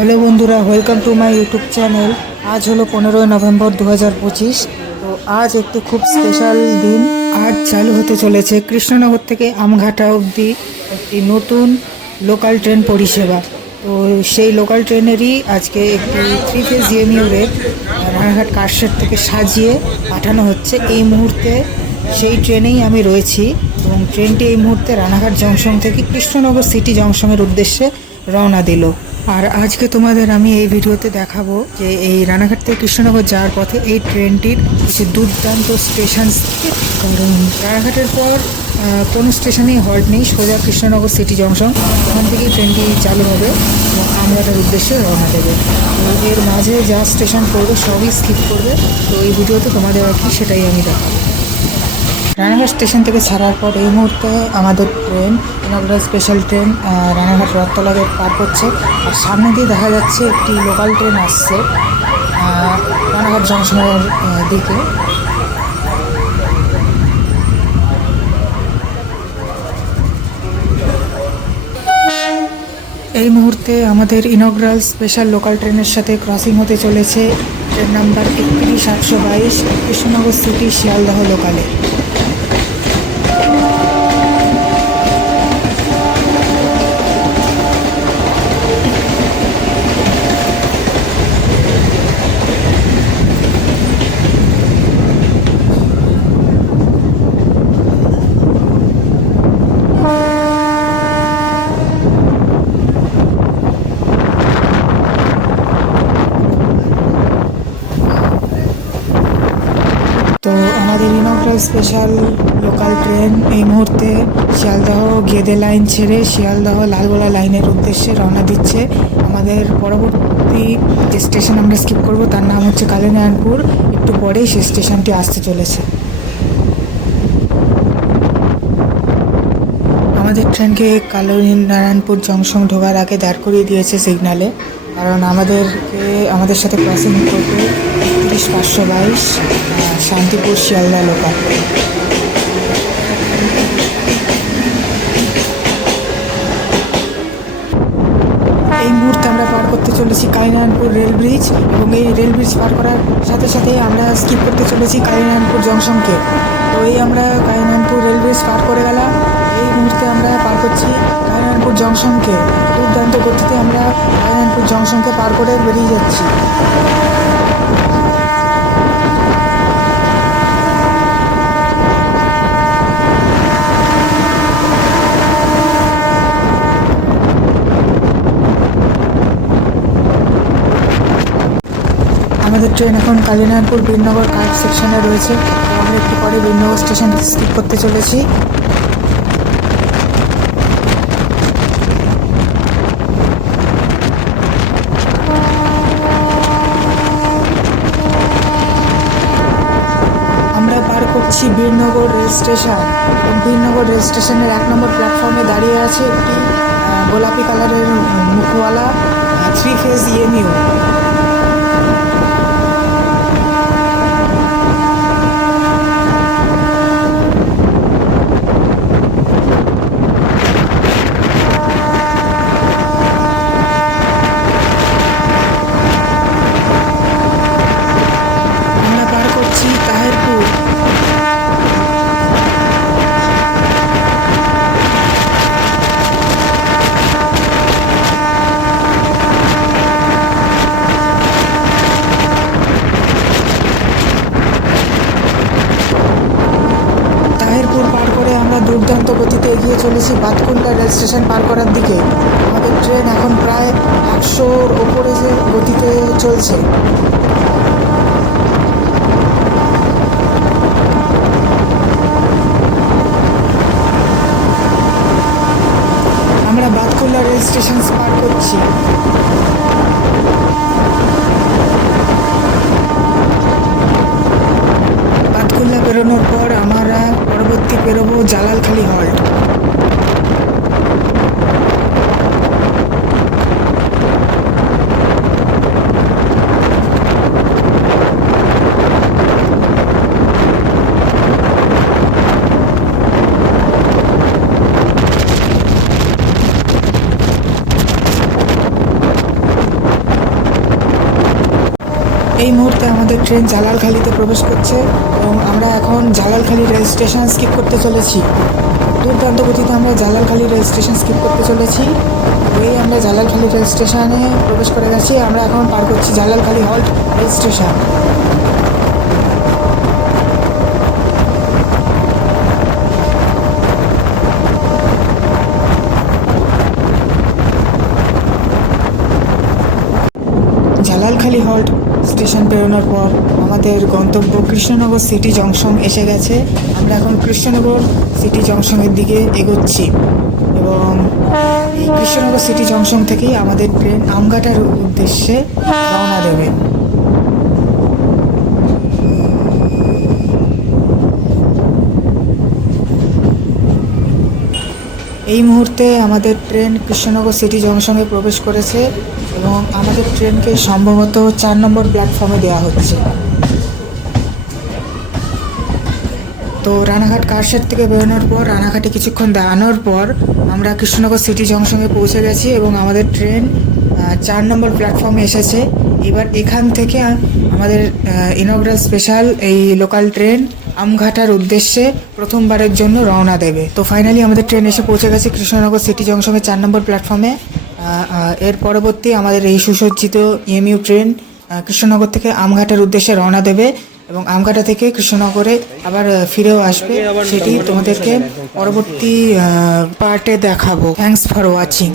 Hello বন্ধুরা, welcome to my YouTube channel. আজ হলো 15ই নভেম্বর 2025। তো আজ একটি খুব স্পেশাল দিন। আজ চালু হতে চলেছে কৃষ্ণনগর থেকে আমঘাটা অবধি একটি নতুন লোকাল ট্রেন পরিষেবা। তো সেই লোকাল ট্রেনেরই আজকে একটি 3 phase EMU rake Ranaghat car shed থেকে সাজিয়ে পাঠানো হচ্ছে। এই মুহূর্তে সেই ট্রেনেই আমি রয়েছি এবং ট্রেনটি এই মুহূর্তে রানাঘাট জংশন থেকে কৃষ্ণনগর সিটি জংশনের উদ্দেশ্যে রওনা দিল। আর আজকে তোমাদের আমি এই ভিডিওতে দেখাবো যে এই রানাঘাট থেকে কৃষ্ণনগর যাওয়ার পথে এই ট্রেনটির কিছু দুর্দান্ত স্টেশন। কারণ রানাঘাটের পর কোনো স্টেশনেই হল্ট নেই, সোজা কৃষ্ণনগর সিটি জংশন, ওখান থেকেই ট্রেনটি চালু হবে এবং আমঘাটার উদ্দেশ্যে রওনা দেবে। তো এর মাঝে যা স্টেশন পড়বে সবই স্কিপ করবে। তো এই ভিডিওতে তোমাদের আর কি সেটাই আমি দেখাবো। রানাঘাট স্টেশন থেকে ছাড়ার পর এই মুহূর্তে আমাদের ট্রেন ইনগ্রাল special train Ranaghat Rathtala gate পার করছে। আর সামনে দিয়ে দেখা যাচ্ছে একটি লোকাল ট্রেন আসছে রানাঘাট জংশনের দিকে। এই মুহূর্তে আমাদের ইনগ্রাল স্পেশাল লোকাল ট্রেনের সাথে ক্রসিং হতে চলেছে train number 31822 Krishnanagar city Sealdah লোকালে। তো আমাদের ইনগ্রাল স্পেশাল লোকাল ট্রেন এই মুহূর্তে শিয়ালদহ গেদে লাইন ছেড়ে শিয়ালদহ লালগোলা লাইনের উদ্দেশ্যে রওনা দিচ্ছে। আমাদের পরবর্তী যে স্টেশন আমরা স্কিপ করব তার নাম হচ্ছে কালীনারায়ণপুর। একটু পরেই সেই স্টেশনটি আসতে চলেছে। আমাদের ট্রেনকে কালীনারায়ণপুর জংশন ঢোকার আগে দাঁড় করিয়ে দিয়েছে সিগনালে, কারণ আমাদের সাথে ক্রসিং করবে 31522 শান্তিপুর শিয়ালদা লোকাল। এই মুহূর্তে আমরা পার করতে চলেছি কালীনারায়ণপুর রেল ব্রিজ এবং এই রেল ব্রিজ পার করার সাথে সাথে আমরা স্কিপ করতে চলেছি কালীনারায়ণপুর জংশনকে। তো এই আমরা কালীনারায়ণপুর রেল ব্রিজ পার করে গেলাম। এই মুহূর্তে আমরা পার করছি কালীনারায়ণপুর জংশনকে। দুর্দান্ত গতিতে আমরা কালীনারায়ণপুর জংশনকে পার করে বেরিয়ে যাচ্ছি। আমাদের ট্রেন এখন কালীনারায়ণপুর বীরনগর কার্ড সেকশনে রয়েছে। তো আমরা একটু পরে বীরনগর স্টেশন স্কিপ করতে চলেছি। আমরা পার করছি বীরনগর রেল স্টেশন এবং বীরনগর রেল স্টেশনের 1 নম্বর প্ল্যাটফর্মে দাঁড়িয়ে আছে একটি গোলাপি কালারের মুখওয়ালা 3 ফেজ ইএমইউ। দুর্দান্ত গতিতে এগিয়ে চলেছি বাতকুন্ডা রেল স্টেশন পার করার দিকে। আমাদের ট্রেন এখন প্রায় 100-র ওপরে যে গতিতে চলছে। আমরা বাতকুন্ডা রেল স্টেশন পার করছি। বাতকুল্লা পেরোনোর পর আমরা পরবর্তী পেরোবো জালালখালি হল্ট। এই মুহূর্তে আমাদের ট্রেন জালালখালিতে প্রবেশ করছে এবং আমরা এখন জালালখালি রেল স্টেশন স্কিপ করতে চলেছি। দুর্দান্ত গতিতে আমরা জালালখালি রেল স্টেশন স্কিপ করতে চলেছি। এই আমরা জালালখালি রেল স্টেশনে প্রবেশ করে গেছি। আমরা এখন পার করছি Jalalkhali halt rail station. Jalalkhali halt station পেরোনোর পর আমাদের গন্তব্য কৃষ্ণনগর সিটি জংশন এসে গেছে। আমরা এখন কৃষ্ণনগর সিটি জংশনের দিকে এগোচ্ছি এবং এই কৃষ্ণনগর সিটি জংশন থেকেই আমাদের ট্রেন আমঘাটার উদ্দেশ্যে রওনা দেবে। এই মুহূর্তে আমাদের ট্রেন কৃষ্ণনগর সিটি জংশনে প্রবেশ করেছে এবং আমাদের ট্রেনকে সম্ভবত 4 নম্বর প্ল্যাটফর্মে দেওয়া হচ্ছে। তো রানাঘাট কারশেড থেকে বেরোনোর পর রানাঘাটে কিছুক্ষণ দাঁড়ানোর পর আমরা কৃষ্ণনগর সিটি জংশনে পৌঁছে গেছি এবং আমাদের ট্রেন 4 নম্বর প্ল্যাটফর্মে এসেছে। এবার এখান থেকে আমাদের ইনগ্রাল স্পেশাল এই লোকাল ট্রেন আমঘাটার উদ্দেশ্যে প্রথমবারের জন্য রওনা দেবে। তো ফাইনালি আমাদের ট্রেন এসে পৌঁছে গেছে কৃষ্ণনগর সিটি জংশনের 4 নম্বর প্ল্যাটফর্মে। এর পরবর্তী আমাদের এই সুসজ্জিত ইএমইউ ট্রেন কৃষ্ণনগর থেকে আমঘাটার উদ্দেশ্যে রওনা দেবে এবং আমঘাটা থেকে কৃষ্ণনগরে আবার ফিরেও আসবে। সেটি তোমাদেরকে পরবর্তী পার্টে দেখাবো। Thanks for watching.